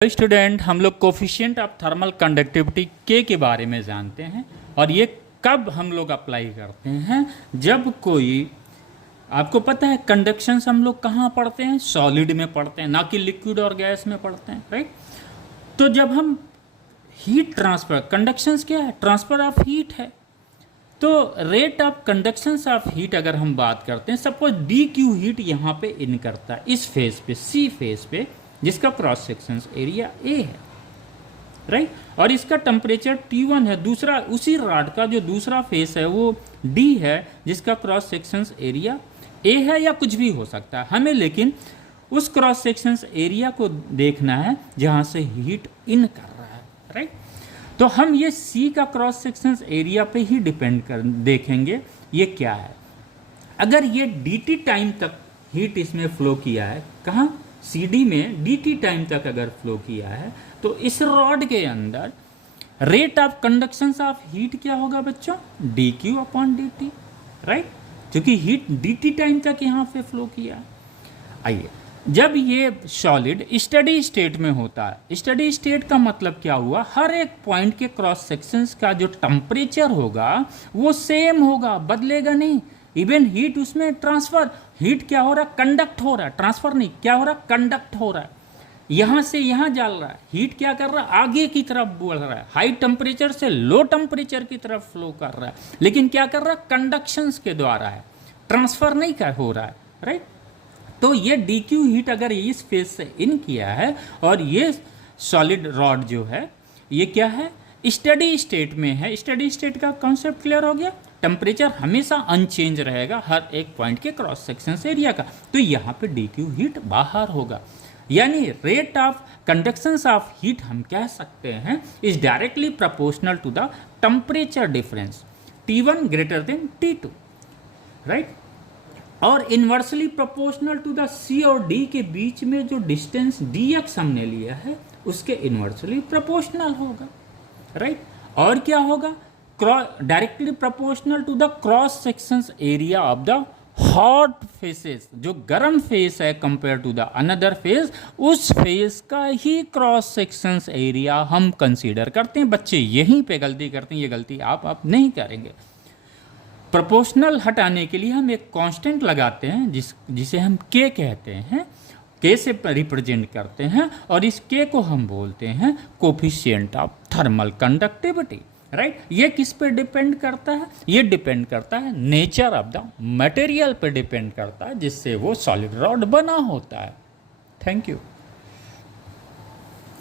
Student, हम लोग coefficient of thermal conductivity के बारे में जानते हैं और ये कब हम लोग अप्लाई करते हैं जब कोई, आपको पता है कंडक्शंस हम लोग कहाँ पढ़ते हैं, सॉलिड में पढ़ते हैं, ना कि लिक्विड और गैस में पढ़ते हैं, राइट। तो जब हम हीट ट्रांसफर, कंडक्शंस क्या है, ट्रांसफर ऑफ हीट है, तो rate of conductions of heat अगर हम बात करते हैं, सपोज डी क्यू हीट यहाँ पे इन करता है इस फेज पे, सी फेज पे, जिसका क्रॉस सेक्शन एरिया ए है, राइट, और इसका टेम्परेचर T1 है। दूसरा उसी रॉड का जो दूसरा फेस है वो D है, जिसका क्रॉस सेक्शन एरिया A है या कुछ भी हो सकता है, हमें लेकिन उस क्रॉस सेक्शन एरिया को देखना है जहाँ से हीट इन कर रहा है, राइट। तो हम ये C का क्रॉस सेक्शन एरिया पे ही डिपेंड कर देखेंगे ये क्या है। अगर ये dt टाइम तक हीट इसमें फ्लो किया है, कहाँ, CD में dt टाइम तक अगर फ्लो किया है, तो इस रॉड के अंदर rate of conduction of heat क्या होगा बच्चों, dq अपॉन dt, राइट, क्योंकि हीट dt टाइम तक यहाँ पे फ्लो किया है। आइए, जब ये सॉलिड स्टडी स्टेट में होता है, स्टडी स्टेट का मतलब क्या हुआ, हर एक पॉइंट के क्रॉस सेक्शंस का जो टेम्परेचर होगा वो सेम होगा, बदलेगा नहीं। इवन हीट उसमें ट्रांसफर, हीट क्या हो रहा है, कंडक्ट हो रहा है, ट्रांसफर नहीं, क्या हो रहा है, कंडक्ट हो रहा है, यहाँ से यहाँ जा रहा है। हीट क्या कर रहा है, आगे की तरफ बढ़ रहा है, हाई टेम्परेचर से लो टेम्परेचर की तरफ फ्लो कर रहा है, लेकिन क्या कर रहा है, कंडक्शंस के द्वारा है, ट्रांसफर नहीं कर हो रहा है, राइट। तो ये डी क्यू हीट अगर इस फेज से इन किया है और ये सॉलिड रॉड जो है ये क्या है, स्टडी स्टेट में है। स्टडी स्टेट का कॉन्सेप्ट क्लियर हो गया, टेम्परेचर हमेशा अनचेंज रहेगा हर एक पॉइंट के क्रॉस सेक्शन एरिया का, तो यहाँ पे डी क्यू हीट बाहर होगा, यानी rate of conductions of heat हम कह सकते हैं is directly proportional to the temperature difference T1 greater than T2, right, और inversely proportional to the C और D के बीच में जो डिस्टेंस dx हमने लिया है उसके इन्वर्सली प्रोपोर्शनल होगा, राइट। और क्या होगा, directly proportional to the cross section area of the hot faces, जो गर्म फेस है compare to the another face, उस फेस का ही क्रॉस सेक्शन एरिया हम कंसीडर करते हैं। बच्चे यहीं पे गलती करते हैं, ये गलती आप नहीं करेंगे। प्रोपोर्शनल हटाने के लिए हम एक कांस्टेंट लगाते हैं जिसे हम k कहते हैं, k से रिप्रेजेंट करते हैं, और इस k को हम बोलते हैं coefficient of thermal conductivity, right. ये किस पे डिपेंड करता है, ये डिपेंड करता है नेचर ऑफ द मटेरियल पे डिपेंड करता है जिससे वो सॉलिड रॉड बना होता है। Thank you.